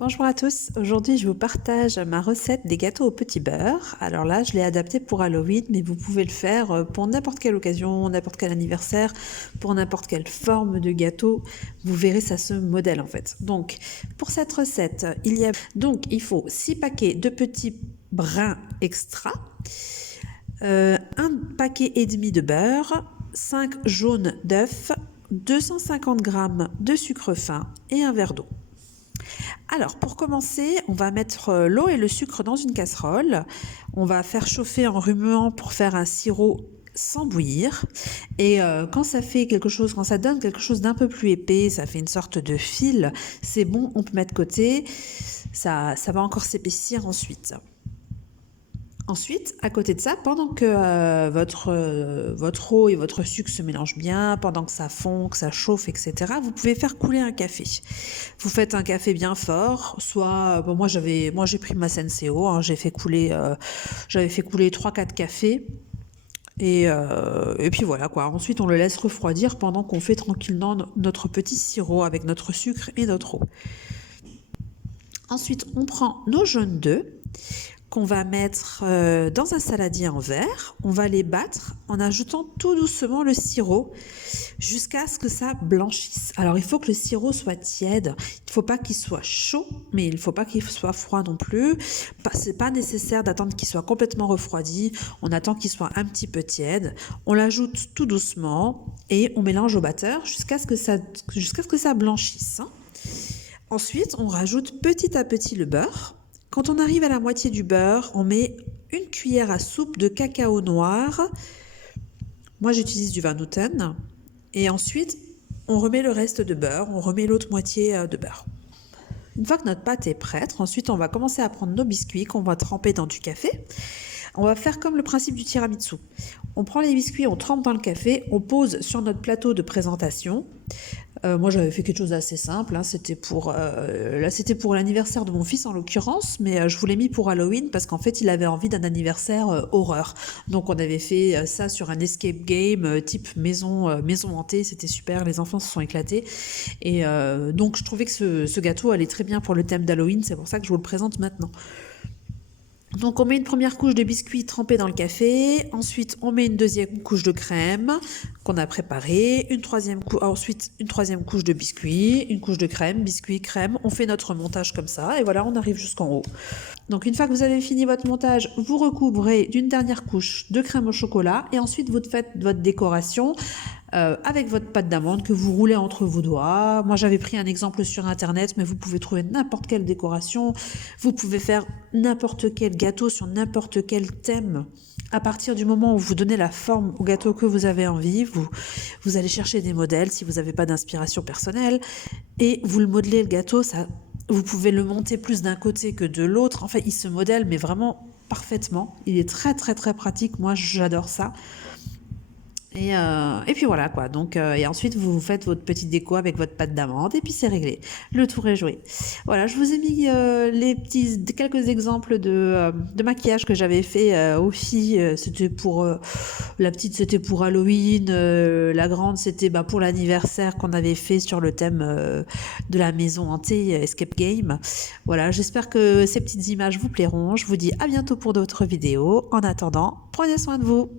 Bonjour à tous, aujourd'hui je vous partage ma recette des gâteaux au petit beurre. Alors là je l'ai adapté pour Halloween mais vous pouvez le faire pour n'importe quelle occasion, n'importe quel anniversaire, pour n'importe quelle forme de gâteau. Vous verrez ça se modèle en fait. Donc pour cette recette il faut 6 paquets de petits brins extra, un paquet et demi de beurre, 5 jaunes d'œufs, 250 g de sucre fin et un verre d'eau. Alors, pour commencer, on va mettre l'eau et le sucre dans une casserole. On va faire chauffer en remuant pour faire un sirop sans bouillir. Et quand ça donne quelque chose d'un peu plus épais, ça fait une sorte de fil, c'est bon, on peut mettre de côté. Ça va encore s'épaissir ensuite. Ensuite, à côté de ça, pendant que votre eau et votre sucre se mélangent bien, pendant que ça fond, que ça chauffe, etc., vous pouvez faire couler un café. Vous faites un café bien fort, soit, moi j'ai pris ma Senseo, hein, j'avais fait couler 3-4 cafés. Et puis voilà quoi. Ensuite, on le laisse refroidir pendant qu'on fait tranquillement notre petit sirop avec notre sucre et notre eau. Ensuite, on prend nos jaunes d'œufs qu'on va mettre dans un saladier en verre. On va les battre en ajoutant tout doucement le sirop jusqu'à ce que ça blanchisse. Alors il faut que le sirop soit tiède. Il ne faut pas qu'il soit chaud, mais il ne faut pas qu'il soit froid non plus. C'est pas nécessaire d'attendre qu'il soit complètement refroidi. On attend qu'il soit un petit peu tiède. On l'ajoute tout doucement et on mélange au batteur jusqu'à ce que ça blanchisse. Ensuite, on rajoute petit à petit le beurre. Quand on arrive à la moitié du beurre, on met une cuillère à soupe de cacao noir. Moi, j'utilise du Van-Houten. Et ensuite, on remet le reste de beurre, on remet l'autre moitié de beurre. Une fois que notre pâte est prête, ensuite, on va commencer à prendre nos biscuits qu'on va tremper dans du café. On va faire comme le principe du tiramisu. On prend les biscuits, on trempe dans le café, on pose sur notre plateau de présentation. Moi, j'avais fait quelque chose d'assez simple. Hein. C'était pour l'anniversaire de mon fils en l'occurrence, mais je vous l'ai mis pour Halloween parce qu'en fait, il avait envie d'un anniversaire horreur. Donc, on avait fait ça sur un escape game type maison hantée. C'était super. Les enfants se sont éclatés. Et donc, je trouvais que ce gâteau allait très bien pour le thème d'Halloween. C'est pour ça que je vous le présente maintenant. Donc on met une première couche de biscuits trempés dans le café, ensuite on met une deuxième couche de crème qu'on a préparée, ensuite une troisième couche de biscuits, une couche de crème, biscuits, crème, on fait notre montage comme ça et voilà, on arrive jusqu'en haut. Donc une fois que vous avez fini votre montage, vous recouvrez d'une dernière couche de crème au chocolat et ensuite vous faites votre décoration avec votre pâte d'amande que vous roulez entre vos doigts. Moi j'avais pris un exemple sur internet, mais vous pouvez trouver n'importe quelle décoration, vous pouvez faire n'importe quel gâteau sur n'importe quel thème. À partir du moment où vous donnez la forme au gâteau que vous avez envie, vous allez chercher des modèles si vous n'avez pas d'inspiration personnelle et vous le modelez le gâteau, vous pouvez le monter plus d'un côté que de l'autre. Enfin, il se modèle mais vraiment parfaitement. Il est très très très pratique, moi j'adore ça. Et puis voilà quoi. Donc, et ensuite vous faites votre petite déco avec votre pâte d'amande et puis c'est réglé. Le tour est joué. Voilà, je vous ai mis quelques exemples de maquillage que j'avais fait aux filles. C'était pour la petite, c'était pour Halloween. La grande, c'était pour l'anniversaire qu'on avait fait sur le thème de la maison hantée Escape Game. Voilà, j'espère que ces petites images vous plairont. Je vous dis à bientôt pour d'autres vidéos. En attendant, prenez soin de vous.